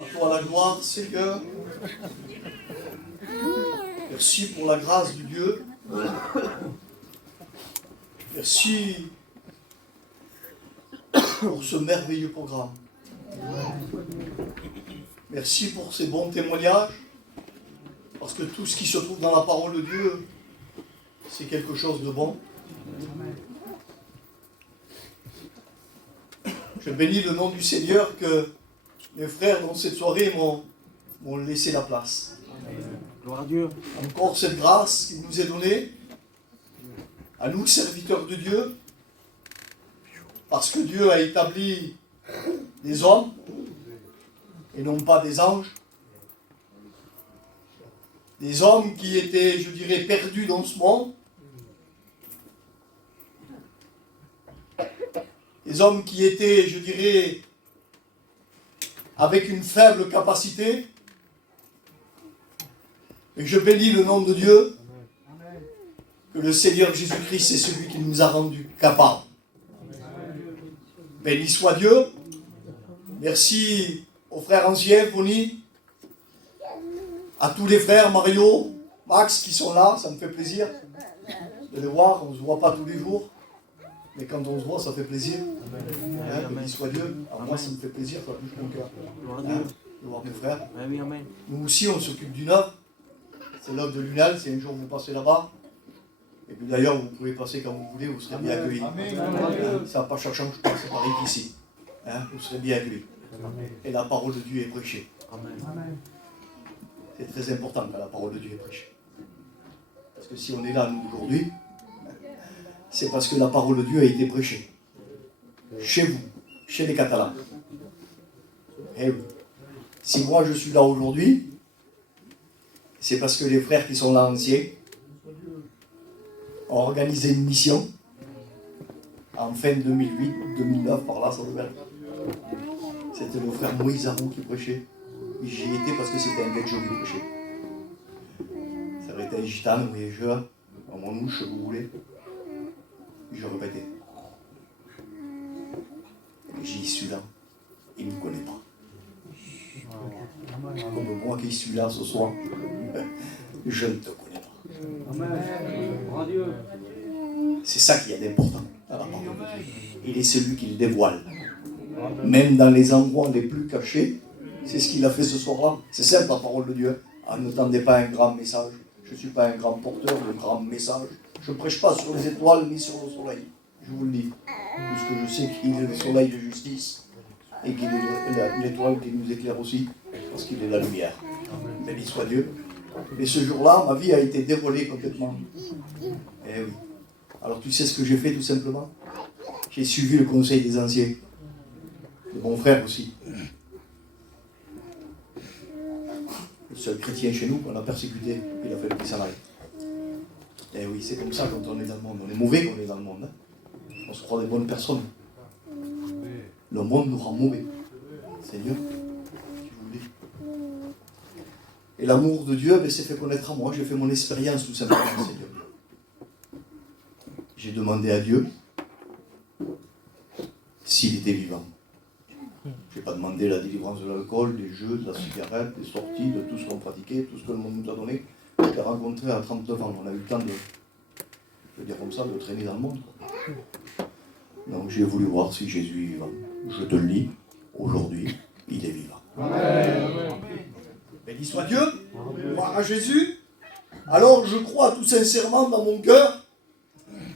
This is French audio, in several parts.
À toi la gloire, Seigneur. Merci pour la grâce de Dieu. Merci pour ce merveilleux programme. Merci pour ces bons témoignages, parce que tout ce qui se trouve dans la parole de Dieu, c'est quelque chose de bon. Je bénis le nom du Seigneur que mes frères dans cette soirée m'ont laissé la place. Gloire à Dieu. Encore cette grâce qui nous est donnée, à nous, serviteurs de Dieu, parce que Dieu a établi des hommes, et non pas des anges. Des hommes qui étaient, je dirais, perdus dans ce monde. Des hommes qui étaient, je dirais, avec une faible capacité. Et je bénis le nom de Dieu, que le Seigneur Jésus-Christ est celui qui nous a rendus capables. Béni soit Dieu. Merci aux frères anciens, Bonnie, à tous les frères, Mario, Max, qui sont là, ça me fait plaisir de les voir. On ne se voit pas tous les jours, mais quand on se voit, ça fait plaisir. Béni soit Dieu. Alors moi, ça me fait plaisir, ça touche mon cœur. De voir mes frères. Nous aussi, on s'occupe d'une œuvre. C'est l'œuvre de l'UNAL, si un jour vous passez là-bas. Et puis d'ailleurs, vous pouvez passer quand vous voulez, vous serez bien accueillis. Ça n'a pas cherché, je pense, c'est pareil qu'ici. Vous serez bien accueillis. Et la parole de Dieu est prêchée. C'est très important que la parole de Dieu est prêchée. Parce que si on est là, nous, aujourd'hui, c'est parce que la parole de Dieu a été prêchée. Chez vous, chez les Catalans. Et oui. Si moi je suis là aujourd'hui, c'est parce que les frères qui sont là anciens ont organisé une mission en fin 2008, 2009, par là, ça devait être. C'était le frère Moïse Arou qui prêchait. J'y étais parce que c'était un gars joli qui prêchait. Ça aurait été un gitane ou un jeu, en manouche, vous voulez. Je répétais. J'y suis là. Il ne me connaît pas. Comme moi qui suis là ce soir, je ne te connais pas. C'est ça qu'il y a d'important dans la parole de Dieu. Il est celui qui le dévoile. Même dans les endroits les plus cachés, c'est ce qu'il a fait ce soir-là. C'est simple la parole de Dieu. N'attendez pas un grand message. Je ne suis pas un grand porteur de grand message. Je ne prêche pas sur les étoiles ni sur le soleil. Je vous le dis. Puisque je sais qu'il est le soleil de justice et qu'il est l'étoile qui nous éclaire aussi, parce qu'il est la lumière. Béni soit Dieu. Et ce jour-là, ma vie a été dévoilée complètement. Eh oui. Alors tu sais ce que j'ai fait tout simplement? J'ai suivi le conseil des anciens. De mon frère aussi. Le seul chrétien chez nous qu'on a persécuté, il a fait le petit salarié. Eh oui, c'est comme ça quand on est dans le monde. On est mauvais quand on est dans le monde. On se croit des bonnes personnes. Le monde nous rend mauvais. Seigneur, je vous le dis. Et l'amour de Dieu s'est fait connaître à moi. J'ai fait mon expérience tout simplement, Seigneur. J'ai demandé à Dieu s'il était vivant. Je n'ai pas demandé la délivrance de l'alcool, des jeux, de la cigarette, des sorties, de tout ce qu'on pratiquait, tout ce que le monde nous a donné. Je l'ai rencontré à 39 ans. On a eu le temps de, je veux dire comme ça, de traîner dans le monde. Donc j'ai voulu voir si Jésus est vivant. Je te le dis, aujourd'hui, il est vivant. Amen. Béni soit Dieu, gloire à Jésus. Alors je crois tout sincèrement dans mon cœur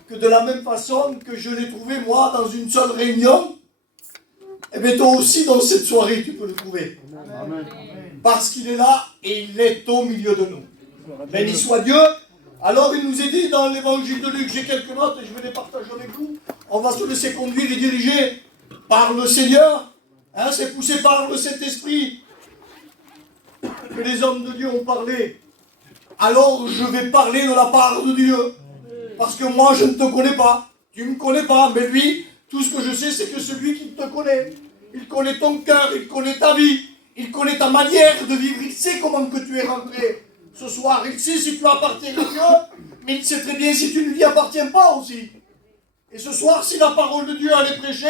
que de la même façon que je l'ai trouvé moi dans une seule réunion, et bien toi aussi dans cette soirée tu peux le trouver. Amen. Parce qu'il est là et il est au milieu de nous. Béni soit Dieu. Alors il nous est dit dans l'évangile de Luc, j'ai quelques notes et je vais les partager avec vous. On va se laisser conduire et diriger par le Seigneur. C'est poussé par le Saint-Esprit que les hommes de Dieu ont parlé. Alors je vais parler de la part de Dieu. Parce que moi je ne te connais pas. Tu ne me connais pas. Mais lui, tout ce que je sais, c'est que celui qui te connaît. Il connaît ton cœur, il connaît ta vie. Il connaît ta manière de vivre. Il sait comment que tu es rentré ce soir. Il sait si tu appartiens à Dieu. Mais il sait très bien si tu ne lui appartiens pas aussi. Et ce soir, si la parole de Dieu allait prêcher,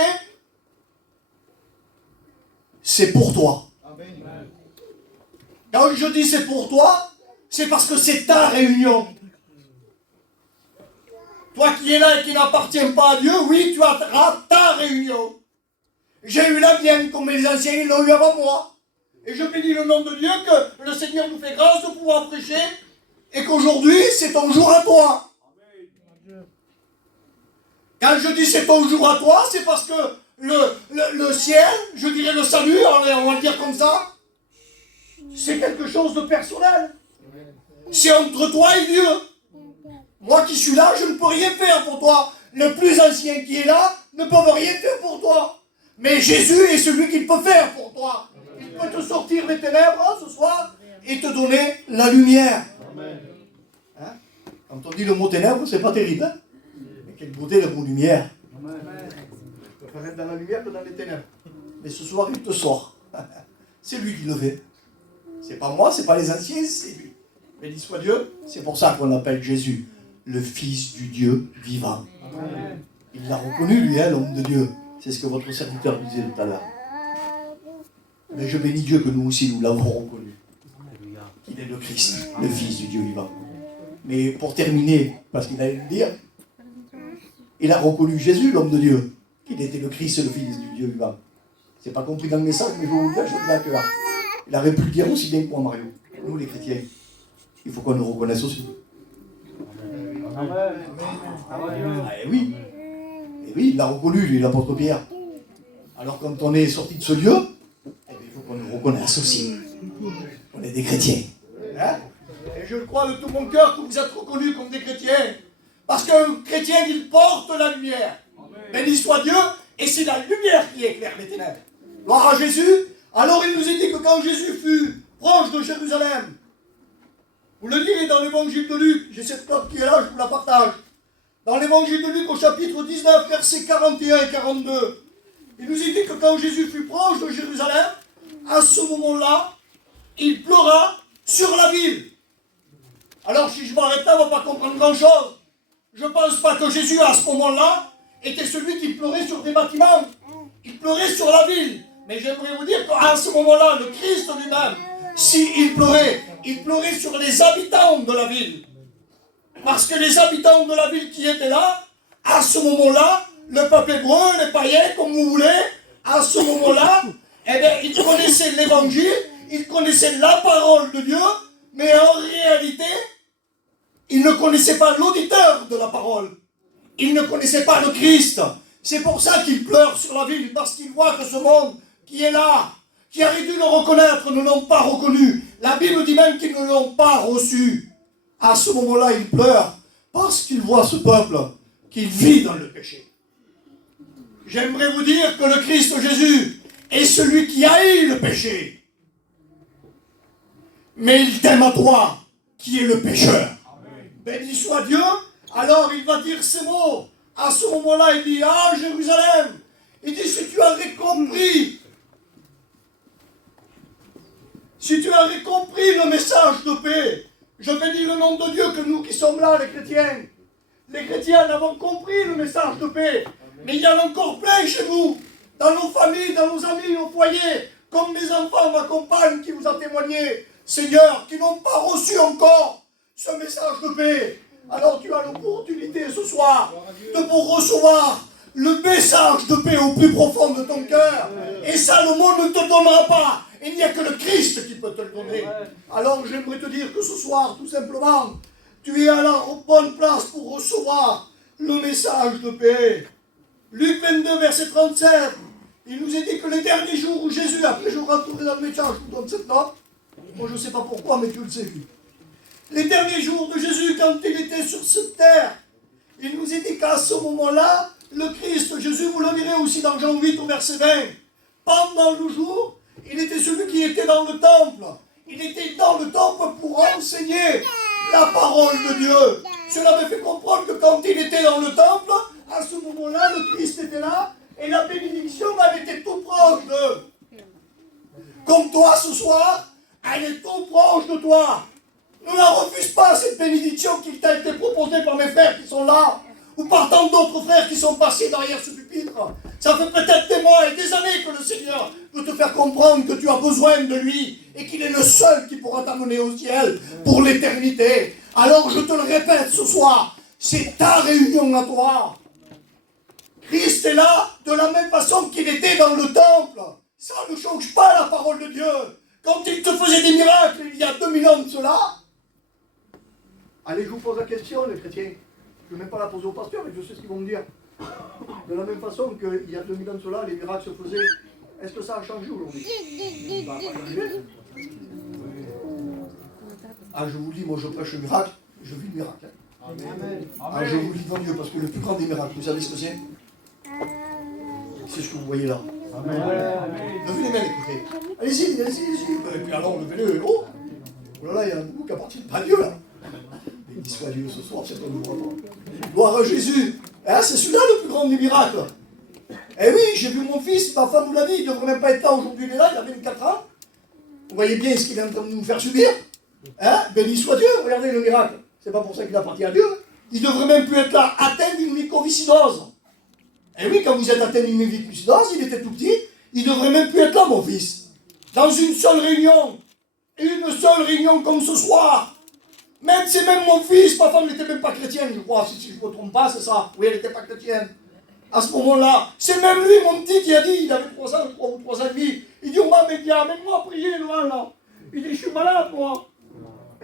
c'est pour toi. Amen. Quand je dis c'est pour toi, c'est parce que c'est ta réunion. Toi qui es là et qui n'appartiens pas à Dieu, oui, tu as ta réunion. J'ai eu la mienne, comme les anciens ils l'ont eu avant moi. Et je bénis le nom de Dieu que le Seigneur nous fait grâce de pouvoir prêcher et qu'aujourd'hui, c'est ton jour à toi. Quand je dis c'est ton jour à toi, c'est parce que le ciel, je dirais le salut, on va le dire comme ça, c'est quelque chose de personnel. C'est entre toi et Dieu. Moi qui suis là, je ne peux rien faire pour toi. Le plus ancien qui est là ne peut rien faire pour toi. Mais Jésus est celui qui peut faire pour toi. Il peut te sortir des ténèbres ce soir et te donner la lumière. Hein? Quand on dit le mot ténèbres, c'est pas terrible. Hein? Mais quelle beauté le mot lumière. Tu peux être dans la lumière que dans les ténèbres. Mais ce soir, il te sort. C'est lui qui le fait. C'est pas moi, c'est pas les anciens, c'est lui. Béni soit Dieu, c'est pour ça qu'on l'appelle Jésus, le Fils du Dieu vivant. Amen. Il l'a reconnu, lui, hein, l'homme de Dieu. C'est ce que votre serviteur vous disait tout à l'heure. Mais je bénis Dieu que nous aussi, nous l'avons reconnu. Qu'il est le Christ, le Fils du Dieu vivant. Mais pour terminer, parce qu'il allait le dire, il a reconnu Jésus, l'homme de Dieu, qu'il était le Christ, le Fils du Dieu vivant. C'est pas compris dans le message, mais je vous le dis, je le dis à cœur. Il aurait pu le dire aussi bien que moi, Mario. Nous, les chrétiens, il faut qu'on nous reconnaisse aussi. Et oui, il l'a reconnu, lui, l'apôtre Pierre. Alors, quand on est sorti de ce lieu, eh bien, il faut qu'on nous reconnaisse aussi. On est des chrétiens. Hein? Et je le crois de tout mon cœur que vous êtes reconnus comme des chrétiens. Parce qu'un chrétien, il porte la lumière. Béni soit Dieu, et c'est la lumière qui éclaire les ténèbres. Gloire à Jésus. Alors il nous est dit que quand Jésus fut proche de Jérusalem, vous le lirez dans l'évangile de Luc, j'ai cette note qui est là, je vous la partage. Dans l'évangile de Luc au chapitre 19, versets 41 et 42, il nous est dit que quand Jésus fut proche de Jérusalem, à ce moment-là, il pleura sur la ville. Alors si je m'arrête là, on ne va pas comprendre grand-chose. Je ne pense pas que Jésus, à ce moment-là, était celui qui pleurait sur des bâtiments. Il pleurait sur la ville. Mais j'aimerais vous dire qu'à ce moment-là, le Christ lui-même, s'il pleurait sur les habitants de la ville. Parce que les habitants de la ville qui étaient là, à ce moment-là, le peuple hébreu, les païens, comme vous voulez, à ce moment-là, eh bien, ils connaissaient l'évangile, ils connaissaient la parole de Dieu, mais en réalité, ils ne connaissaient pas l'auditeur de la parole. Ils ne connaissaient pas le Christ. C'est pour ça qu'ils pleurent sur la ville, parce qu'ils voient que ce monde qui est là, qui aurait dû le reconnaître, ne l'ont pas reconnu. La Bible dit même qu'ils ne l'ont pas reçu. À ce moment-là, ils pleurent, parce qu'ils voient ce peuple qui vit dans le péché. J'aimerais vous dire que le Christ Jésus est celui qui haït le péché. Mais il t'aime à toi, qui est le pécheur. Béni soit Dieu. Alors il va dire ces mots. À ce moment-là, il dit, ah Jérusalem, il dit, si tu avais compris le message de paix, je bénis le nom de Dieu que nous qui sommes là, les chrétiens avons compris le message de paix, mais il y en a encore plein chez nous, dans nos familles, dans nos amis, nos foyers, comme mes enfants, ma compagne qui vous a témoigné, Seigneur, qui n'ont pas reçu encore ce message de paix. Alors tu as l'opportunité ce soir de pour recevoir le message de paix au plus profond de ton cœur. Et ça, le monde ne te donnera pas. Il n'y a que le Christ qui peut te le donner. Alors j'aimerais te dire que ce soir, tout simplement, tu es à la bonne place pour recevoir le message de paix. Luc 22, verset 37, il nous est dit que les derniers jours où Jésus, après je rentrerai dans le message, je vous donne cette note. Moi je ne sais pas pourquoi, mais Dieu le sait. Les derniers jours de Jésus, quand il était sur cette terre, il nous est dit qu'à ce moment-là, le Christ, Jésus, vous le lirez aussi dans Jean 8 au verset 20, pendant le jour, il était celui qui était dans le temple. Il était dans le temple pour enseigner la parole de Dieu. Cela me fait comprendre que quand il était dans le temple, à ce moment-là, le Christ était là et la bénédiction, elle était tout proche d'eux. Comme toi ce soir, elle est tout proche de toi. Ne la refuse pas, cette bénédiction qui t'a été proposée par mes frères qui sont là, ou par tant d'autres frères qui sont passés derrière ce pupitre. Ça fait peut-être des mois et des années que le Seigneur veut te faire comprendre que tu as besoin de lui et qu'il est le seul qui pourra t'amener au ciel pour l'éternité. Alors je te le répète ce soir, c'est ta réunion à toi. Christ est là de la même façon qu'il était dans le temple. Ça ne change pas la parole de Dieu. Quand il te faisait des miracles il y a 2000 ans de cela, allez, je vous pose la question, les chrétiens. Je ne vais même pas la poser au pasteur, mais je sais ce qu'ils vont me dire. De la même façon qu'il y a 2000 ans de cela, les miracles se faisaient. Est-ce que ça a changé aujourd'hui? Bah, pas changé. Ah, je vous dis, moi je prêche le miracle, je vis le miracle. Hein. Amen. Ah, je vous dis devant Dieu, parce que le plus grand des miracles, vous savez ce que c'est? C'est ce que vous voyez là. Amen. Levez les mains, écoutez. Allez-y. Et puis alors, levez-le. Oh là là, il y en a beaucoup qui appartiennent pas à Dieu là. Béni soit Dieu ce soir, c'est pas nous vraiment. Gloire à Jésus. Hein, c'est celui-là le plus grand des miracles. Eh oui, j'ai vu mon fils, ma femme nous l'a dit, il ne devrait même pas être là aujourd'hui, il est là, il a 24 ans. Vous voyez bien ce qu'il est en train de nous faire subir. Hein, béni soit Dieu, regardez le miracle. C'est pas pour ça qu'il appartient à Dieu. Il ne devrait même plus être là, atteint d'une mucoviscidose. Eh oui, quand vous êtes atteint d'une mucoviscidose, il était tout petit, il ne devrait même plus être là, mon fils. Dans une seule réunion comme ce soir. Même c'est même mon fils, ma femme n'était même pas chrétienne, je crois, si je ne me trompe pas, c'est ça. Oui, elle n'était pas chrétienne. À ce moment-là, c'est même lui, mon petit, qui a dit, il avait 3 ans, 3 ou 3 ans et demi. Il dit, maman, mais viens, amène-moi prier, loin, là. Il dit, je suis malade, moi.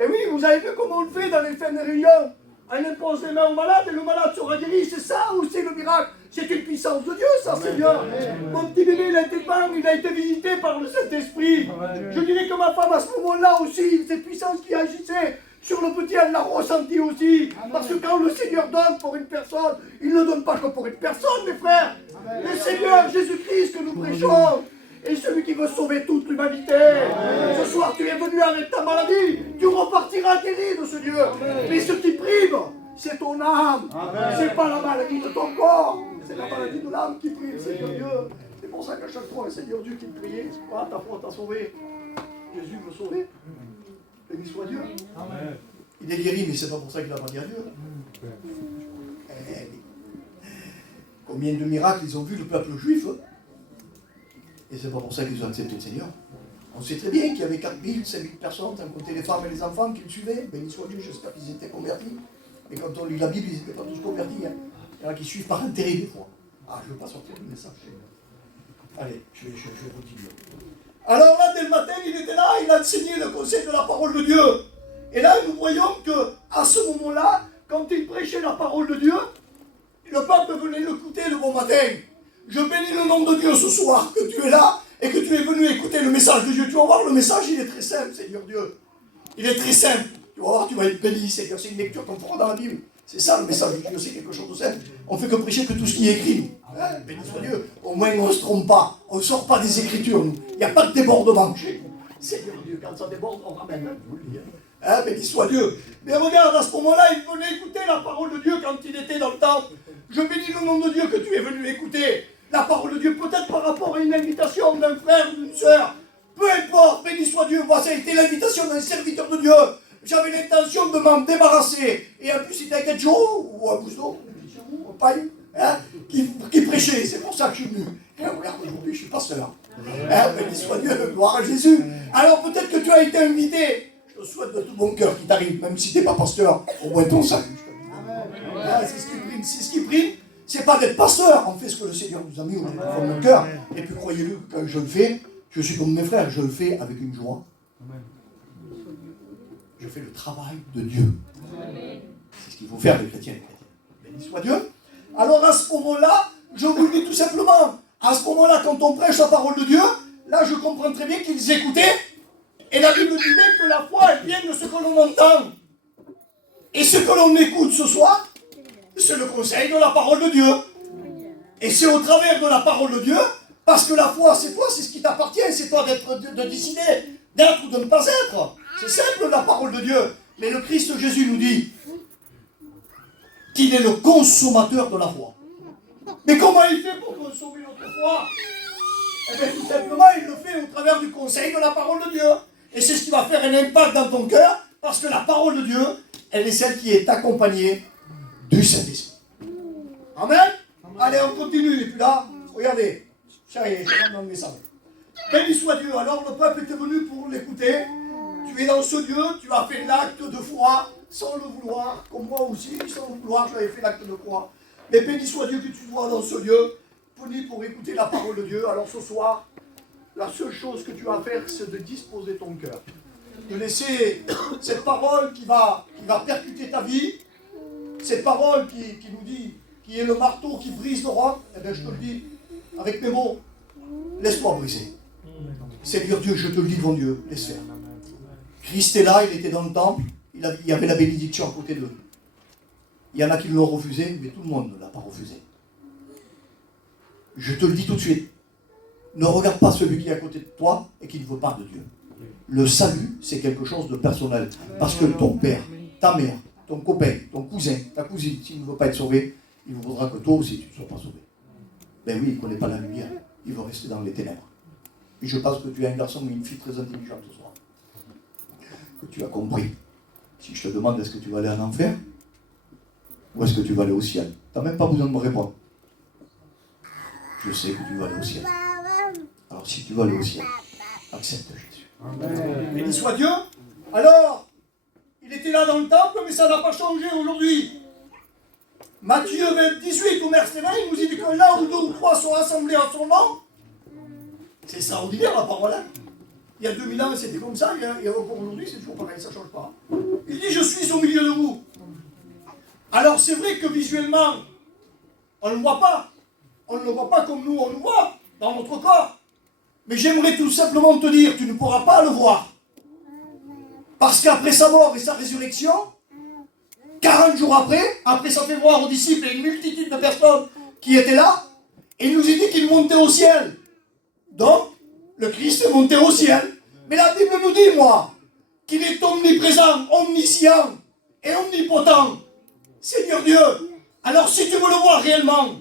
Et oui, vous avez vu comment on le fait dans les fins de réunion. On impose les mains au malade et le malade sera guéri. C'est ça ou c'est le miracle? C'est une puissance de Dieu, ça, Seigneur. Mon petit bébé, il a été peint, il a été visité par le Saint-Esprit. Je dirais que ma femme, à ce moment-là aussi, cette puissance qui agissait sur le petit, elle l'a ressenti aussi. Parce que quand le Seigneur donne pour une personne, il ne donne pas que pour une personne, mes frères. Le Seigneur Jésus-Christ que nous prêchons est celui qui veut sauver toute l'humanité. Ce soir, tu es venu avec ta maladie, tu repartiras guéri de ce Dieu. Mais ce qui prime, c'est ton âme. C'est pas la maladie de ton corps. C'est la maladie de l'âme qui prime, Seigneur Dieu. C'est pour ça qu'à chaque fois, le Seigneur Dieu qui me priait, c'est pas ta foi t'a sauvé. Jésus veut sauver. Béni soit Dieu. Amen. Il est guéri, mais c'est pas pour ça qu'il a pas dit à Dieu. Combien de miracles ils ont vu le peuple juif? Et c'est pas pour ça qu'ils ont accepté le Seigneur. On sait très bien qu'il y avait 4000, 5000 personnes, sans compter les femmes et les enfants qui le suivaient. Béni soit Dieu, j'espère qu'ils étaient convertis. Mais quand on lit la Bible, ils n'étaient pas tous convertis. Hein. Il y en a qui suivent par intérêt des fois. Ah, je ne veux pas sortir du message. Allez, je vais continuer. Alors là, dès le matin, il était là, il a enseigné le conseil de la parole de Dieu. Et là, nous voyons qu'à ce moment-là, quand il prêchait la parole de Dieu, le peuple venait l'écouter le bon matin. Je bénis le nom de Dieu ce soir, que tu es là et que tu es venu écouter le message de Dieu. Tu vas voir, le message, il est très simple, Seigneur Dieu. Il est très simple. Tu vas voir, tu vas être béni, Seigneur. C'est une lecture qu'on fera dans la Bible. C'est ça le message de Dieu, c'est quelque chose de simple. On ne fait que prêcher que tout ce qui est écrit. Hein, béni soit Dieu. Au moins, on ne se trompe pas. On ne sort pas des Écritures, nous. Il n'y a pas de débordement chez nous. Seigneur Dieu, quand ça déborde, on ramène. Hein, je vous le dis. Hein, béni soit Dieu. Mais regarde, à ce moment-là, il venait écouter la parole de Dieu quand il était dans le temple. Je bénis le nom de Dieu que tu es venu écouter. La parole de Dieu, peut-être par rapport à une invitation d'un frère ou d'une sœur. Peu importe, béni soit Dieu. Moi, ça a été l'invitation d'un serviteur de Dieu. J'avais l'intention de m'en débarrasser. Et en plus, c'était un Joe ou un Bousseau, un paille, hein, qui prêchait. C'est pour ça que je suis venu. Et regarde, aujourd'hui, je suis pasteur. Hein, béni soit Dieu, gloire à Jésus. Alors peut-être que tu as été invité. Je te souhaite de tout mon cœur qu'il t'arrive, même si tu n'es pas pasteur, au moins ton salut. Hein, c'est ce qui prime. C'est ce qui prime. C'est pas d'être pasteur. On fait ce que le Seigneur nous a mis au fond de nos cœurs. Et puis croyez-le, quand je le fais, je suis comme mes frères, je le fais avec une joie. Je fais le travail de Dieu. C'est ce qu'il faut faire les chrétiens. Béni soit Dieu. Alors à ce moment-là, je vous le dis tout simplement, à ce moment-là, quand on prêche la parole de Dieu, là je comprends très bien qu'ils écoutaient, et la Bible disait que la foi, elle vient de ce que l'on entend. Et ce que l'on écoute ce soir, c'est le conseil de la parole de Dieu. Et c'est au travers de la parole de Dieu, parce que la foi, c'est toi, c'est ce qui t'appartient, c'est toi de décider d'être ou de ne pas être. C'est simple la parole de Dieu. Mais le Christ Jésus nous dit qu'il est le consommateur de la foi. Mais comment il fait pour consommer notre foi? Eh bien tout simplement, il le fait au travers du conseil de la parole de Dieu. Et c'est ce qui va faire un impact dans ton cœur, parce que la parole de Dieu, elle est celle qui est accompagnée du Saint-Esprit. Amen. Allez, on continue. Et puis là, Regardez, ça y est, je rentre dans le message. Béni soit Dieu. Alors le peuple était venu pour l'écouter. Tu es dans ce lieu, tu as fait l'acte de foi sans le vouloir, comme moi aussi, sans le vouloir, j'avais fait l'acte de foi. Mais béni soit Dieu que tu sois dans ce lieu, venu pour écouter la parole de Dieu. Alors ce soir, la seule chose que tu as à faire, c'est de disposer ton cœur. De laisser cette parole qui va percuter ta vie, cette parole qui nous dit, qui est le marteau qui brise le roc, eh bien je te le dis avec mes mots, laisse-toi briser. Seigneur Dieu, je te le dis devant Dieu, laisse faire. Christ est là, il était dans le temple, il y avait la bénédiction à côté d'eux. Il y en a qui l'ont refusé, mais tout le monde ne l'a pas refusé. Je te le dis tout de suite, ne regarde pas celui qui est à côté de toi et qui ne veut pas de Dieu. Le salut, c'est quelque chose de personnel. Parce que ton père, ta mère, ton copain, ton cousin, ta cousine, s'il ne veut pas être sauvé, il voudra que toi aussi tu ne sois pas sauvé. Ben oui, il ne connaît pas la lumière, il veut rester dans les ténèbres. Et je pense que tu es un garçon ou une fille très intelligente ce soir. Que tu as compris. Si je te demande est-ce que tu vas aller en enfer ou est-ce que tu vas aller au ciel, tu n'as même pas besoin de me répondre. Je sais que tu vas aller au ciel. Alors si tu vas aller au ciel, accepte Jésus. Amen. Béni soit Dieu. Alors, il était là dans le temple, mais ça n'a pas changé aujourd'hui. Matthieu 18 au verset 20, il nous dit que là où 2 ou 3 sont assemblés en son nom, c'est extraordinaire la parole. Hein. Il y a 2000 ans, c'était comme ça, et encore aujourd'hui, c'est toujours pareil, ça ne change pas. Il dit, je suis au milieu de vous. Alors c'est vrai que visuellement, on ne le voit pas. On ne le voit pas comme nous, on le voit dans notre corps. Mais j'aimerais tout simplement te dire, tu ne pourras pas le voir. Parce qu'après sa mort et sa résurrection, 40 jours après ça fait voir aux disciples et une multitude de personnes qui étaient là, et il nous a dit qu'il montait au ciel. Donc, le Christ est monté au ciel. Mais la Bible nous dit, moi, qu'il est omniprésent, omniscient et omnipotent. Seigneur Dieu, alors si tu veux le voir réellement,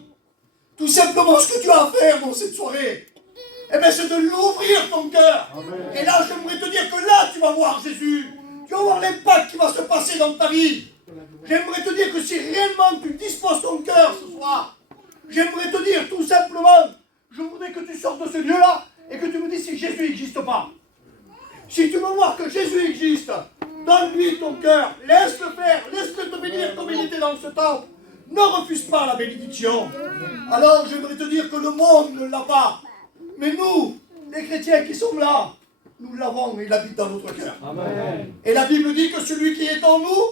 tout simplement ce que tu as à faire dans cette soirée, eh bien c'est de l'ouvrir ton cœur. Amen. Et là, j'aimerais te dire que là, tu vas voir Jésus. Tu vas voir l'impact qui va se passer dans ta vie. J'aimerais te dire que si réellement tu disposes ton cœur ce soir, j'aimerais te dire tout simplement, je voudrais que tu sortes de ce lieu-là et que tu me dises si Jésus n'existe pas. Si tu veux voir que Jésus existe, donne-lui ton cœur, laisse-le faire, laisse-le te bénir comme il était dans ce temple. Ne refuse pas la bénédiction. Alors j'aimerais te dire que le monde ne l'a pas. Mais nous, les chrétiens qui sommes là, nous l'avons et il habite dans notre cœur. Amen. Et la Bible dit que celui qui est en nous,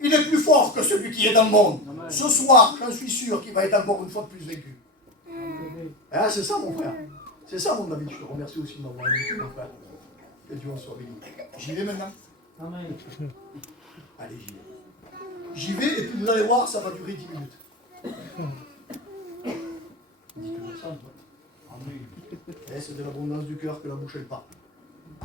il est plus fort que celui qui est dans le monde. Amen. Ce soir, j'en suis sûr qu'il va être encore une fois plus vaincu. Hein, c'est ça mon frère. C'est ça mon David. Je te remercie aussi de m'avoir invité mon frère. Que Dieu en soit béni. J'y vais maintenant. Amen. Allez, j'y vais. J'y vais et puis vous allez voir, ça va durer 10 minutes. C'est de l'abondance du cœur que la bouche elle parle.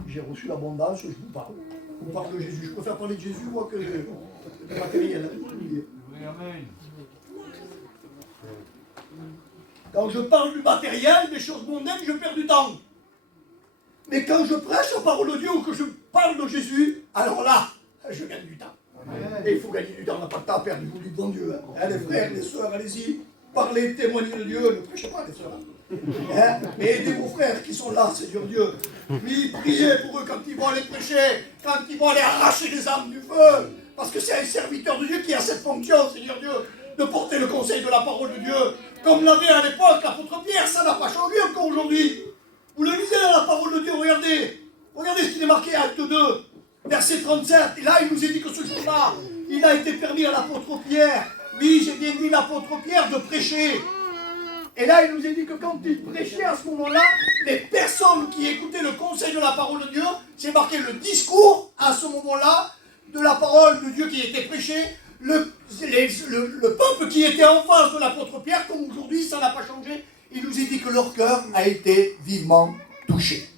J'ai reçu l'abondance, je vous parle. Je vous parle de Jésus. Je préfère parler de Jésus moi que de matériel. Amen. Quand je parle du matériel, des choses mondaines, je perds du temps. Mais quand je prêche la parole de Dieu ou que je parle de Jésus, alors là, je gagne du temps. Amen. Et il faut gagner du temps, on n'a pas de temps à perdre, vous dites bon Dieu. Hein, les frères, les sœurs, allez-y, parlez, témoignez de Dieu, ne prêchez pas les sœurs. Hein, mais aidez vos frères qui sont là, Seigneur Dieu. Oui, priez pour eux quand ils vont aller prêcher, quand ils vont aller arracher les âmes du feu. Parce que c'est un serviteur de Dieu qui a cette fonction, Seigneur Dieu, de porter le conseil de la parole de Dieu. Comme l'avait à l'époque l'apôtre Pierre, ça n'a pas changé encore aujourd'hui. Vous le lisez dans la parole de Dieu, regardez. Regardez ce qu'il est marqué à Acte 2, verset 37. Et là, il nous a dit que ce jour-là, il a été permis à l'apôtre Pierre, oui, j'ai bien dit l'apôtre Pierre, de prêcher. Et là, il nous a dit que quand il prêchait à ce moment-là, les personnes qui écoutaient le conseil de la parole de Dieu, c'est marqué le discours à ce moment-là de la parole de Dieu qui était prêchée, le peuple qui était en face de l'apôtre Pierre, comme aujourd'hui, ça n'a pas changé. Il nous a dit que leur cœur a été vivement touché.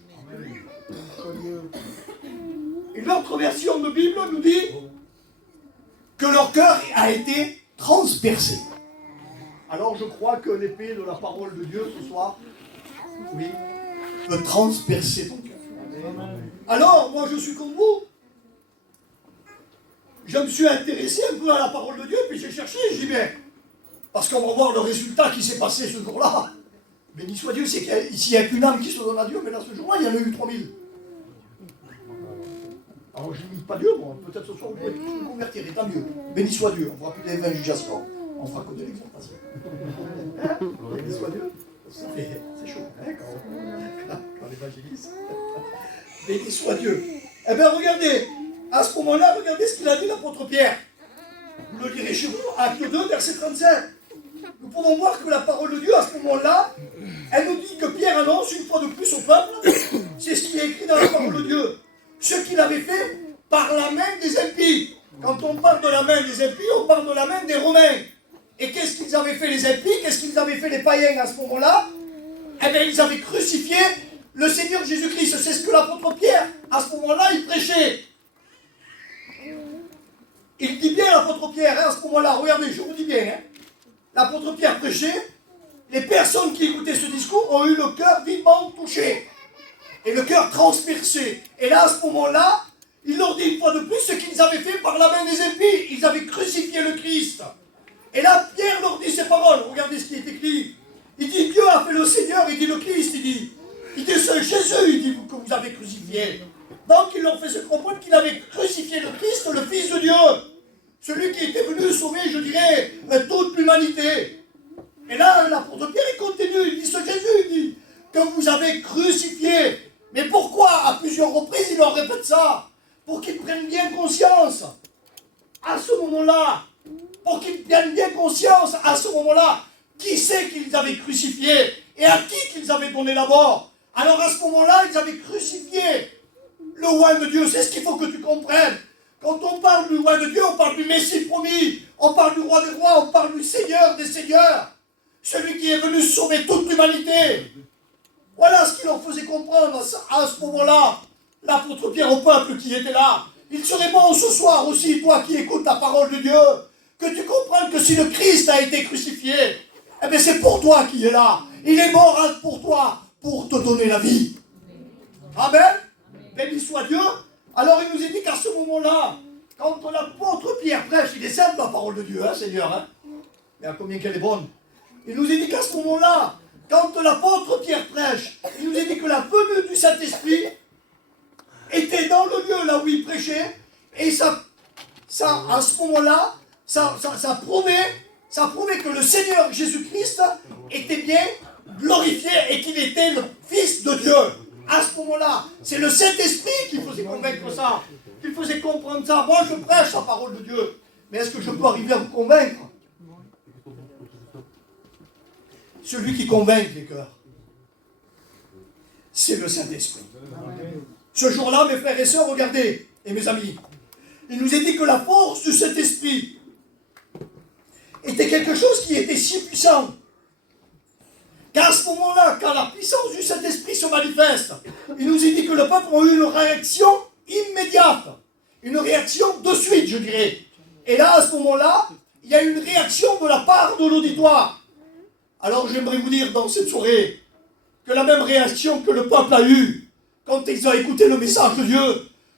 Et l'autre version de Bible nous dit que leur cœur a été transpercé. Alors je crois que l'épée de la parole de Dieu ce soir, oui, peut transpercer ton cœur. Alors, moi je suis comme vous. Je me suis intéressé un peu à la parole de Dieu, puis j'ai cherché, j'y vais. Parce qu'on va voir le résultat qui s'est passé ce jour-là. Béni soit Dieu, c'est s'il n'y a qu'une âme qui se donne à Dieu, mais là, ce jour-là, il y en a eu 3000. Alors, je n'imite pas Dieu, moi. Peut-être ce soir, vous pouvez tous vous convertir, et tant mieux. Béni soit Dieu. On ne fera plus d'évangélisation. On fera que de l'exhortation. Hein? Béni soit Dieu. C'est chaud, hein, quand l'évangélise. Béni soit Dieu. Eh bien, regardez. À ce moment-là, regardez ce qu'il a dit l'apôtre Pierre. Vous le lirez chez vous, Acte 2, verset 35. Nous pouvons voir que la parole de Dieu, à ce moment-là, elle nous dit que Pierre annonce une fois de plus au peuple, c'est ce qui est écrit dans la parole de Dieu, ce qu'il avait fait par la main des impies. Quand on parle de la main des impies, on parle de la main des Romains. Et qu'est-ce qu'ils avaient fait les impies? Qu'est-ce qu'ils avaient fait les païens à ce moment-là? Eh bien, ils avaient crucifié le Seigneur Jésus-Christ. C'est ce que l'apôtre Pierre, à ce moment-là, il prêchait. Il dit bien, l'apôtre Pierre, hein, à ce moment-là, regardez, je vous dis bien, hein, l'apôtre Pierre prêchait, les personnes qui écoutaient ce discours ont eu le cœur vivement touché, et le cœur transpercé. Et là, à ce moment-là, il leur dit une fois de plus ce qu'ils avaient fait par la main des impies. Ils avaient crucifié le Christ. Et là, Pierre leur dit ces paroles, regardez ce qui est écrit. Il dit, Dieu a fait le Seigneur, il dit le Christ, il dit c'est Jésus, il dit, que vous avez crucifié. Donc, il leur fait se comprendre qu'il avait crucifié le Christ, le Fils de Dieu. Celui qui était venu sauver, je dirais, toute l'humanité. Et là, l'apôtre Pierre, il continue, il dit, ce Jésus, il dit, que vous avez crucifié. Mais pourquoi, à plusieurs reprises, il leur répète ça? Pour qu'ils prennent bien conscience, à ce moment-là, pour qu'ils prennent bien conscience, à ce moment-là, qui c'est qu'ils avaient crucifié et à qui qu'ils avaient donné la mort. Alors à ce moment-là, ils avaient crucifié le roi de Dieu. C'est ce qu'il faut que tu comprennes. Quand on parle du roi de Dieu, on parle du Messie promis, on parle du roi des rois, on parle du Seigneur des seigneurs, celui qui est venu sauver toute l'humanité. Voilà ce qu'il leur faisait comprendre à ce moment-là, l'apôtre Pierre au peuple qui était là. Il serait bon ce soir aussi, toi qui écoutes la parole de Dieu, que tu comprennes que si le Christ a été crucifié, eh bien c'est pour toi qui est là. Il est mort pour toi, pour te donner la vie. Amen. Béni soit Dieu. Alors il nous est dit qu'à ce moment-là, quand l'apôtre Pierre prêche, il est simple la parole de Dieu, hein, Seigneur, hein. Mais à combien qu'elle est bonne. Il nous est dit qu'à ce moment-là, quand l'apôtre Pierre prêche, il nous est dit que la venue du Saint-Esprit était dans le lieu là où il prêchait, et ça à ce moment-là, ça prouvait que le Seigneur Jésus-Christ était bien glorifié et qu'il était le Fils de Dieu. À ce moment-là, c'est le Saint-Esprit qui faisait convaincre ça, qui faisait comprendre ça. Moi, je prêche la parole de Dieu, mais est-ce que je peux arriver à vous convaincre? Celui qui convainc les cœurs, c'est le Saint-Esprit. Ce jour-là, mes frères et sœurs, regardez, et mes amis, il nous est dit que la force du Saint-Esprit était quelque chose qui était si puissant qu'à ce moment-là, quand la puissance du Saint-Esprit se manifeste, il nous est dit que le peuple a eu une réaction immédiate, une réaction de suite, je dirais. Et là, à ce moment-là, il y a une réaction de la part de l'auditoire. Alors j'aimerais vous dire dans cette soirée que la même réaction que le peuple a eue quand ils ont écouté le message de Dieu,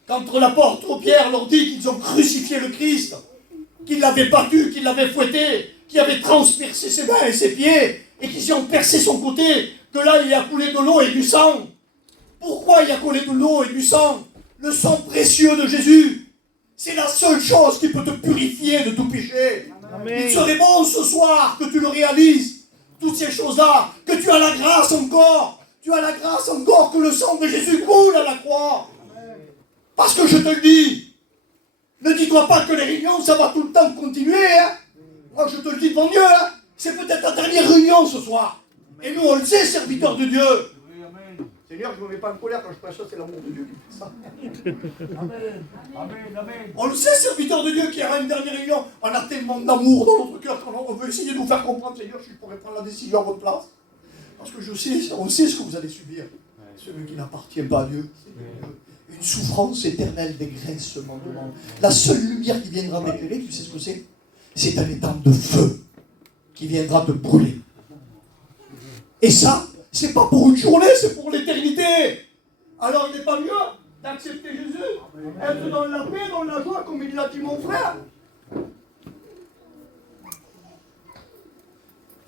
quand l'apôtre Pierre leur dit qu'ils ont crucifié le Christ, qu'ils l'avaient battu, qu'ils l'avaient fouetté, qu'ils avaient transpercé ses mains et ses pieds, et qu'ils ont percé son côté, que là il y a coulé de l'eau et du sang. Pourquoi il y a coulé de l'eau et du sang? Le sang précieux de Jésus. C'est la seule chose qui peut te purifier de tout péché. Amen. Il serait bon ce soir que tu le réalises. Toutes ces choses-là, que tu as la grâce encore. Tu as la grâce encore que le sang de Jésus coule à la croix. Parce que je te le dis, ne dis-toi pas que les réunions, ça va tout le temps continuer. Hein. Moi, je te le dis devant Dieu. Hein. C'est peut-être ta dernière réunion ce soir. Et nous, on le sait, serviteurs de Dieu. Seigneur, je ne me mets pas en colère quand je prêche ça, c'est l'amour de Dieu qui fait ça. Amen. Amen. Amen. On le sait, serviteurs de Dieu, qu'il y aura une dernière réunion. On a tellement d'amour dans notre cœur qu'on veut essayer de vous faire comprendre, Seigneur, je pourrais prendre la décision à votre place. Parce que on sait ce que vous allez subir. Celui qui n'appartient pas à Dieu. Une souffrance éternelle, des graissements de monde. La seule lumière qui viendra d'éclairer, tu sais ce que c'est? C'est un étang de feu qui viendra te brûler. Et ça, c'est pas pour une journée, c'est pour l'éternité. Alors il n'est pas mieux d'accepter Jésus, être dans la paix, dans la joie, comme il l'a dit mon frère.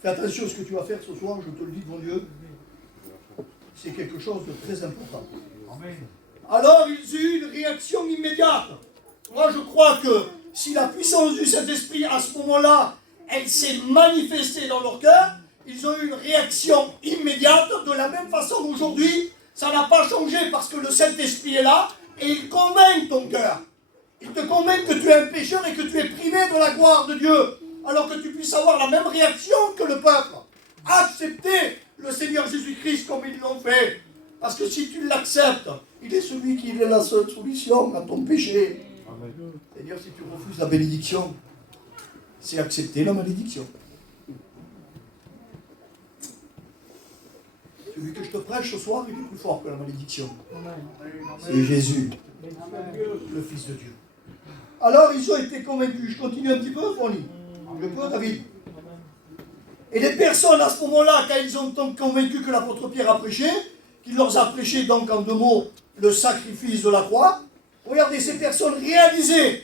Fais attention à ce que tu vas faire ce soir, je te le dis devant Dieu. C'est quelque chose de très important. Alors ils eurent une réaction immédiate. Moi je crois que si la puissance du Saint-Esprit à ce moment-là, elle s'est manifestée dans leur cœur, ils ont eu une réaction immédiate. De la même façon aujourd'hui, ça n'a pas changé parce que le Saint-Esprit est là et il convainc ton cœur. Il te convainc que tu es un pécheur et que tu es privé de la gloire de Dieu. Alors que tu puisses avoir la même réaction que le peuple. Accepter le Seigneur Jésus-Christ comme ils l'ont fait. Parce que si tu l'acceptes, il est celui qui est la seule solution à ton péché. Amen. Seigneur, si tu refuses la bénédiction, c'est accepter la malédiction. Celui que je te prêche ce soir, il est plus fort que la malédiction. C'est Jésus, le Fils de Dieu. Alors ils ont été convaincus. Je continue un petit peu, Fanny. Je peux, David. Et les personnes à ce moment-là, quand ils ont convaincu que l'apôtre Pierre a prêché, qu'il leur a prêché donc en 2 mots le sacrifice de la croix, regardez, ces personnes réalisées,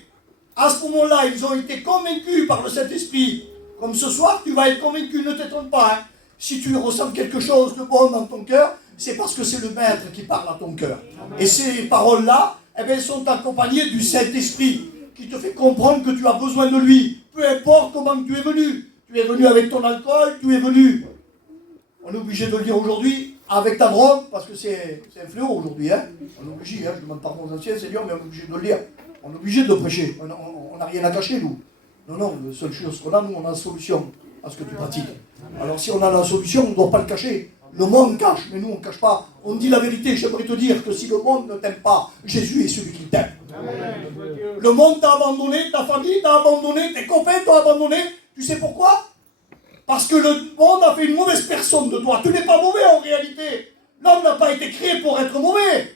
à ce moment-là, ils ont été convaincus par le Saint-Esprit. Comme ce soir, tu vas être convaincu, ne t'étonne pas. Hein. Si tu ressens quelque chose de bon dans ton cœur, c'est parce que c'est le Maître qui parle à ton cœur. Et ces paroles-là, eh bien, elles sont accompagnées du Saint-Esprit qui te fait comprendre que tu as besoin de lui. Peu importe comment tu es venu. Tu es venu avec ton alcool, tu es venu. On est obligé de le dire aujourd'hui, avec ta drogue, parce que c'est un fléau aujourd'hui. Hein. On est obligé, hein, je demande pardon aux anciens, Seigneur, mais on est obligé de le dire. On est obligé de prêcher. On n'a rien à cacher, nous. Non, la seule chose qu'on a, nous, on a la solution à ce que tu pratiques. Alors si on a la solution, on ne doit pas le cacher. Le monde cache, mais nous, on ne cache pas. On dit la vérité. J'aimerais te dire que si le monde ne t'aime pas, Jésus est celui qui t'aime. Le monde t'a abandonné, ta famille t'a abandonné, tes copains t'ont abandonné. Tu sais pourquoi? Parce que le monde a fait une mauvaise personne de toi. Tu n'es pas mauvais en réalité. L'homme n'a pas été créé pour être mauvais.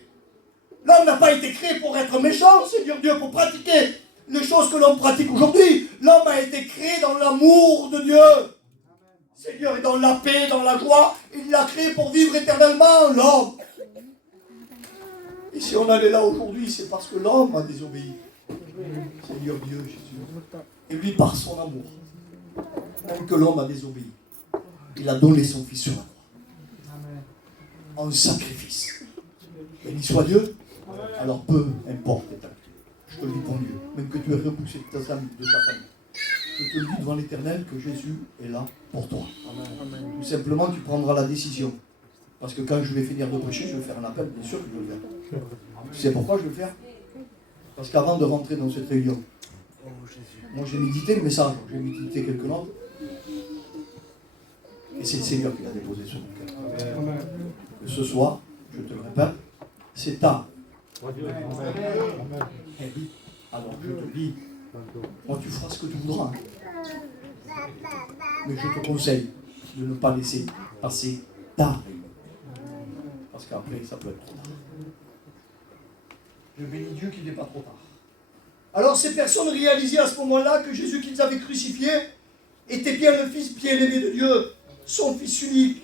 L'homme n'a pas été créé pour être méchant, Seigneur Dieu, pour pratiquer les choses que l'homme pratique aujourd'hui. L'homme a été créé dans l'amour de Dieu. Seigneur est dans la paix, dans la joie. Il l'a créé pour vivre éternellement, l'homme. Et si on en est là aujourd'hui, c'est parce que l'homme a désobéi. Seigneur Dieu, Jésus. Et lui, par son amour, même que l'homme a désobéi, il a donné son Fils sur la croix. En sacrifice. Béni soit Dieu. Alors peu importe ta vie. Je te le dis pour Dieu. Même que tu aies repoussé de ta famille. Je te le dis devant l'Éternel que Jésus est là pour toi. Amen. Tout simplement, tu prendras la décision. Parce que quand je vais finir de prêcher, je vais faire un appel, bien sûr que je vais le faire. Tu sais pourquoi je vais le faire? Parce qu'avant de rentrer dans cette réunion, moi j'ai médité le message, j'ai médité quelques notes. Et c'est le Seigneur qui l'a déposé sur mon cœur. Et ce soir, je te le répète, c'est ta. Alors je te dis, moi tu feras ce que tu voudras. Mais je te conseille de ne pas laisser passer ta réunion. Parce qu'après, ça peut être trop tard. Je bénis Dieu qu'il n'est pas trop tard. Alors ces personnes réalisaient à ce moment-là que Jésus qu'ils avaient crucifié était bien le Fils bien-aimé de Dieu, son Fils unique.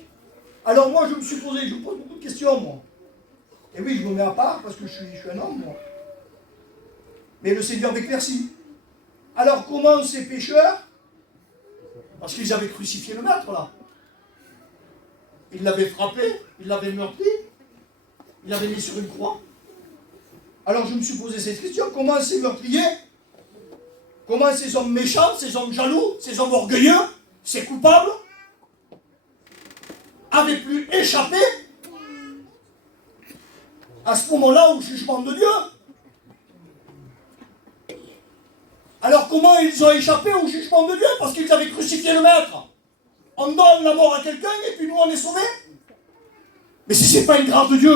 Alors moi je me suis posé, je me pose beaucoup de questions moi. Et oui, je me mets à part parce que je suis un homme moi. Mais le Seigneur m'éclaircit. Alors comment ces pécheurs, parce qu'ils avaient crucifié le Maître là, ils l'avaient frappé, ils l'avaient meurtri, ils l'avaient mis sur une croix. Alors je me suis posé cette question, comment ces meurtriers, comment ces hommes méchants, ces hommes jaloux, ces hommes orgueilleux, ces coupables, avaient pu échapper à ce moment-là au jugement de Dieu. Alors comment ils ont échappé au jugement de Dieu? Parce qu'ils avaient crucifié le Maître. On donne la mort à quelqu'un et puis nous on est sauvés. Mais si ce n'est pas une grâce de Dieu,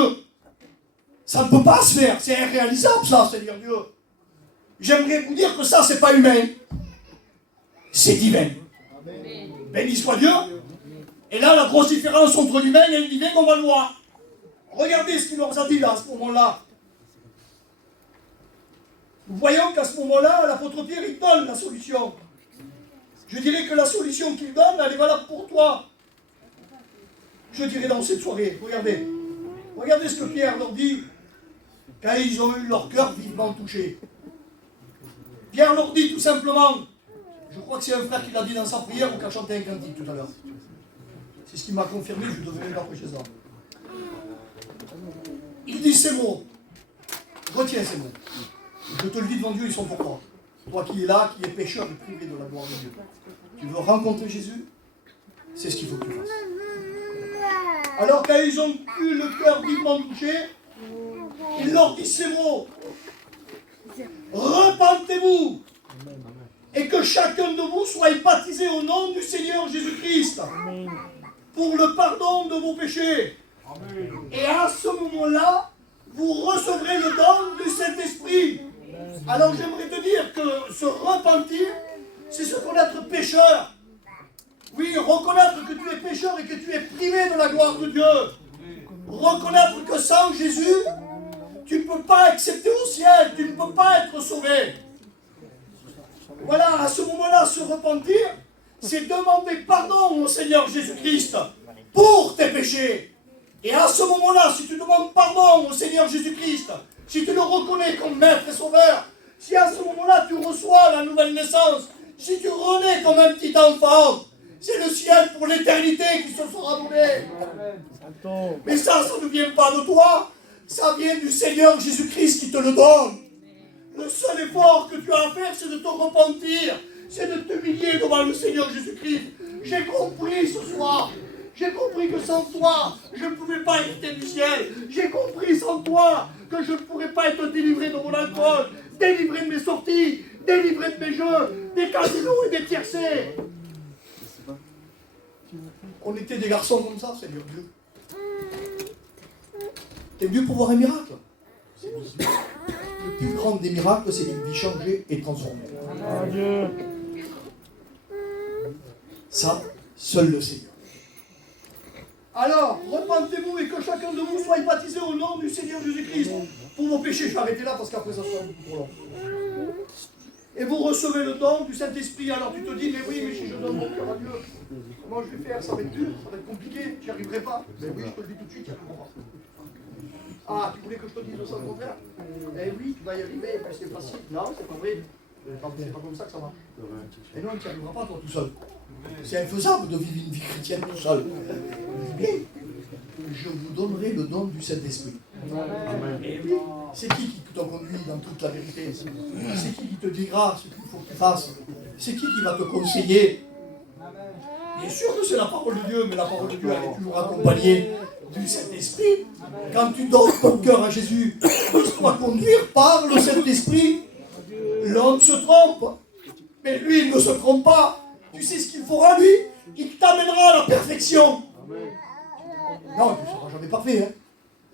ça ne peut pas se faire. C'est irréalisable ça, Seigneur Dieu. J'aimerais vous dire que ça, c'est pas humain. C'est divin. Amen. Béni soit Dieu. Et là, la grosse différence entre l'humain et le divin, on va le voir. Regardez ce qu'il leur a dit là, à ce moment-là. Nous voyons qu'à ce moment-là, l'apôtre Pierre, il donne la solution. Je dirais que la solution qu'il donne, elle est valable pour toi. Je dirais dans cette soirée, regardez. Regardez ce que Pierre leur dit quand ils ont eu leur cœur vivement touché. Pierre leur dit tout simplement, je crois que c'est un frère qui l'a dit dans sa prière ou qui a chanté un cantique tout à l'heure. C'est ce qui m'a confirmé, je ne devais même pas prêcher ça. Il dit ces mots. Retiens ces mots. Je te le dis devant Dieu, ils sont pour toi. Toi qui es là, qui es pécheur et privé de la gloire de Dieu. Tu veux rencontrer Jésus? C'est ce qu'il faut que tu fasses. Alors quand ils ont eu le cœur vivement touché, il leur dit ces mots. Repentez-vous et que chacun de vous soit baptisé au nom du Seigneur Jésus-Christ pour le pardon de vos péchés. Et à ce moment-là, vous recevrez le don du Saint-Esprit. Alors j'aimerais te dire que se repentir, c'est se connaître pécheur. Oui, reconnaître que tu es pécheur et que tu es privé de la gloire de Dieu. Reconnaître que sans Jésus, tu ne peux pas accepter au ciel, tu ne peux pas être sauvé. Voilà, à ce moment-là, se repentir, c'est demander pardon au Seigneur Jésus-Christ pour tes péchés. Et à ce moment-là, si tu demandes pardon au Seigneur Jésus-Christ, si tu le reconnais comme maître et sauveur, si à ce moment-là tu reçois la nouvelle naissance, si tu renais comme un petit enfant, c'est le ciel pour l'éternité qui se sera donné. Mais ça ne vient pas de toi, ça vient du Seigneur Jésus-Christ qui te le donne. Le seul effort que tu as à faire, c'est de te repentir, c'est de t'humilier devant le Seigneur Jésus-Christ. J'ai compris ce soir. J'ai compris que sans toi, je ne pouvais pas hériter du ciel. J'ai compris sans toi que je ne pourrais pas être délivré de mon alcool, délivré de mes sorties, délivré de mes jeux, des casinos et des tiercés. On était des garçons comme ça, Seigneur Dieu. T'es venu pour voir un miracle. Le plus grand des miracles, c'est une vie changée et transformée. Ça, seul le Seigneur. Alors, repentez-vous et que chacun de vous soit baptisé au nom du Seigneur Jésus-Christ. Pour vos péchés, je vais arrêter là parce qu'après ça sera beaucoup trop long. Et vous recevez le don du Saint-Esprit. Alors tu te dis, mais oui, mais si je donne mon cœur à Dieu, comment je vais faire? Ça va être dur, ça va être compliqué, j'y arriverai pas. Mais oui, je te le dis tout de suite, il n'y arrivera pas. Ah, tu voulais que je te dise ça au contraire? Eh oui, tu vas y arriver, c'est facile. Non, c'est pas vrai. C'est pas comme ça que ça marche. Et non, tu n'y arriveras pas toi tout seul. C'est infaisable de vivre une vie chrétienne tout seul. Mais je vous donnerai le don du Saint-Esprit. C'est qui te conduit dans toute la vérité? C'est qui te dira ce qu'il faut que tu fasses? C'est qui va te conseiller? Bien sûr que c'est la parole de Dieu, mais la parole de Dieu elle est toujours accompagnée du Saint-Esprit. Quand tu donnes ton cœur à Jésus, laisse-toi conduire par le Saint-Esprit. L'homme se trompe, mais lui il ne se trompe pas. Tu sais ce qu'il fera lui? Il t'amènera à la perfection. Non, tu ne seras jamais parfait. Hein.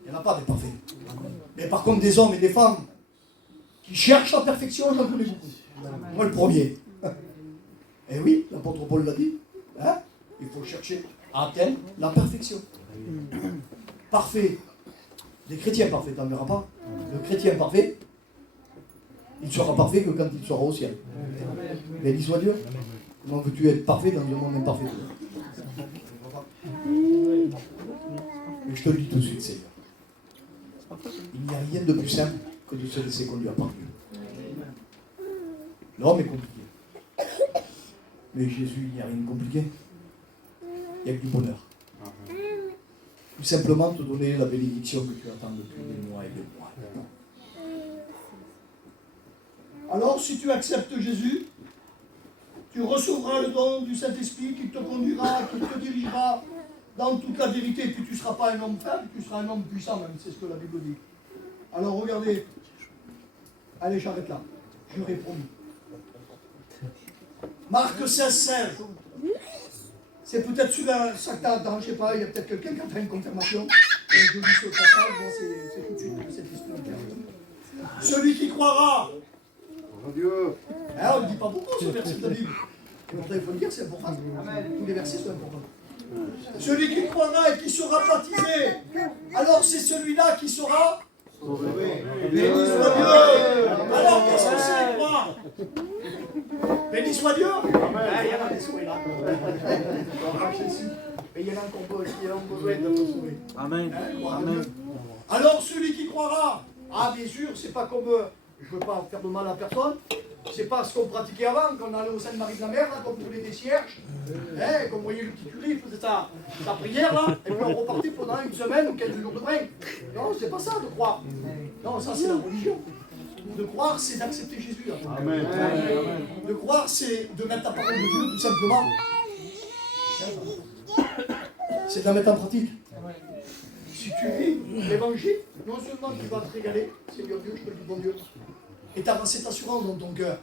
Il n'y en a pas des parfaits. Mais par contre, des hommes et des femmes qui cherchent la perfection, j'en connais beaucoup. Moi, le premier. Eh oui, l'apôtre Paul l'a dit. Hein, il faut chercher à atteindre la perfection. Parfait. Des chrétiens parfaits, t'en verras pas. Le chrétien parfait, il sera parfait que quand il sera au ciel. Béni soit Dieu. Comment veux-tu être parfait dans un monde imparfait? Mais je te le dis tout de suite, Seigneur. Il n'y a rien de plus simple que de se laisser conduire par Dieu. L'homme est compliqué. Mais Jésus, il n'y a rien de compliqué. Il n'y a que du bonheur. Tout simplement te donner la bénédiction que tu attends depuis des mois et des mois. Alors, si tu acceptes Jésus, tu recevras le don du Saint-Esprit qui te conduira, qui te dirigera dans toute la vérité. Et puis tu ne seras pas un homme faible, tu seras un homme puissant même, c'est ce que la Bible dit. Alors regardez, allez j'arrête là, j'aurais promis. Marc 16. C'est peut-être celui-là, ça que t'as, je sais pas, il y a peut-être quelqu'un qui a fait une confirmation. Et je lis ce passage, bon, c'est tout de suite le Saint-Esprit. Celui qui croira. Dieu. On ne dit pas beaucoup ce verset de la Bible. Et pourtant il faut le dire, c'est important. Tous les versets sont importants. Celui qui croira et qui sera baptisé, alors c'est celui-là qui sera sauvé. Béni soit Dieu. Alors qu'est-ce que c'est croire? Béni soit Dieu. Il y en a des sauvés là. Mais il y en a encore qui ont besoin d'être sauvés. Amen. Amen. Alors celui qui croira, ah bien sûr, c'est pas comme je ne veux pas faire de mal à personne, C'est pas ce qu'on pratiquait avant, quand on allait au Sainte-Marie de la Mer, là, qu'on brûlait des cierges, hein, qu'on voyait le petit curé, il faisait sa prière, là, et puis on repartait pendant une semaine ou 15 jours de brin. Non, c'est pas ça de croire. Non, ça c'est la religion. De croire, c'est d'accepter Jésus. Là. Amen. De croire, c'est de mettre la parole de Dieu, tout simplement. C'est de la mettre en pratique. Si tu vis l'évangile, non seulement tu vas te régaler, Seigneur Dieu, je te le dis, bon Dieu, et tu as cette assurance dans ton cœur,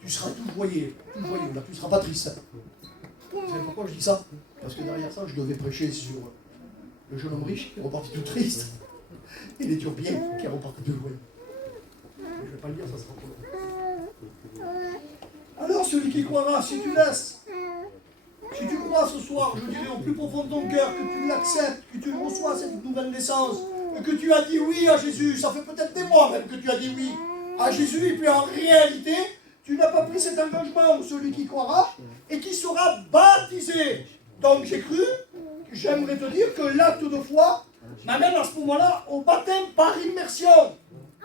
tu seras tout joyeux, là, tu ne seras pas triste. Vous savez pourquoi je dis ça? Parce que derrière ça, je devais prêcher sur le jeune homme riche qui est reparti tout triste, et l'Éthiopien qui est reparti tout joyeux. Mais je ne vais pas le dire, ça sera trop long. Alors, celui qui croira, si tu laisses, si tu crois ce soir, je dirais au plus profond de ton cœur, que tu l'acceptes, que tu reçois cette nouvelle naissance, et que tu as dit oui à Jésus, ça fait peut-être des mois même que tu as dit oui à Jésus, et puis en réalité, tu n'as pas pris cet engagement, celui qui croira, et qui sera baptisé. Donc j'ai cru, j'aimerais te dire que l'acte de foi m'amène à ce moment-là au baptême par immersion,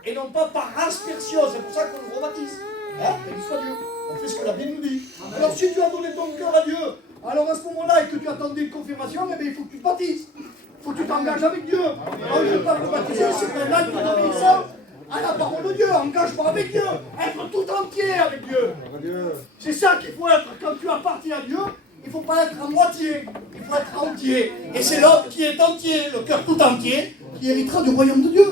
et non pas par aspersion, c'est pour ça qu'on le rebaptise. Hein? Béni soit Dieu. On fait ce que la Bible nous dit. Alors si tu as donné ton cœur à Dieu, alors à ce moment-là, et que tu attendais une confirmation, eh bien, il faut que tu te baptises. Il faut que tu t'engages avec Dieu. Quand je parle de baptiser, c'est un acte d'obéissance à la parole de Dieu. Engagement avec Dieu. Être tout entier avec Dieu. C'est ça qu'il faut être. Quand tu appartiens à Dieu, il ne faut pas être à moitié. Il faut être entier. Et c'est l'homme qui est entier, le cœur tout entier, qui héritera du royaume de Dieu.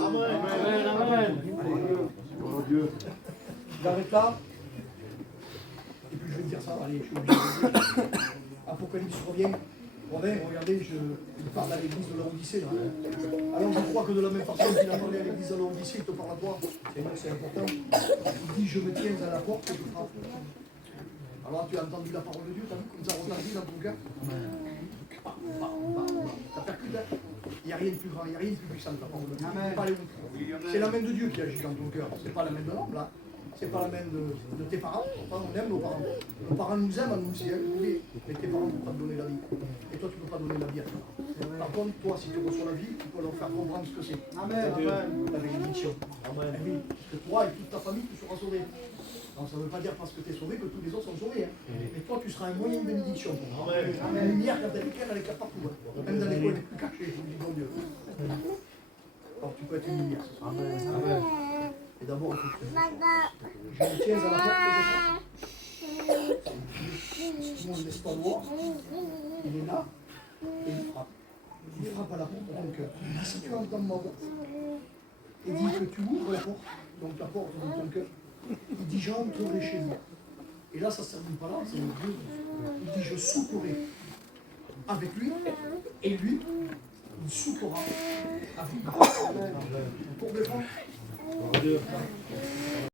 J'arrête là. Et puis je vais te dire ça, allez, je suis obligé de dire. Apocalypse revient, regardez, il parle à l'église de l'Odyssée. Alors je crois que de la même façon qu'il a parlé à l'église de l'Odyssée, il te parle à toi. C'est important. Il dit, je me tiens à la porte et je frappe. Alors tu as entendu la parole de Dieu, tu as vu comme ça retentit dans ton cœur. Ça percute, hein. Il n'y a rien de plus grand, il n'y a rien de plus puissant que la parole de Dieu. C'est la main de Dieu qui agit dans ton cœur, c'est pas la main de l'homme là. C'est pas la main de tes parents. On aime nos parents. Nos parents nous aiment, nous aussi, hein, mais tes parents ne peuvent pas te donner la vie. Et toi, tu ne peux pas donner la vie à toi. Par contre, toi, si tu reçois la vie, tu peux leur faire comprendre ce que c'est. Amen. La bénédiction. Amen. Et oui, parce que toi et toute ta famille, tu seras sauvé. Donc ça ne veut pas dire parce que tu es sauvé que tous les autres sont sauvés. Hein. Mais toi, tu seras un moyen de bénédiction. Amen. La lumière, quand elle éclaire, elle éclaire partout. Hein. Même dans les coins les plus cachés, je vous dis bon Dieu. Alors tu peux être une lumière. Amen. Amen. Et d'abord, je me tiens à la porte de Tout le monde ne laisse pas voir. Il est là et il frappe. Il frappe à la porte de ton cœur. Si tu entends ma voix et dis que tu ouvres la porte, donc la porte de ton cœur, il dit j'entrerai chez moi. Et là, ça ne se termine pas là, c'est le Dieu. Il dit je souperai avec lui et lui, il soupera avec moi. Pour défendre.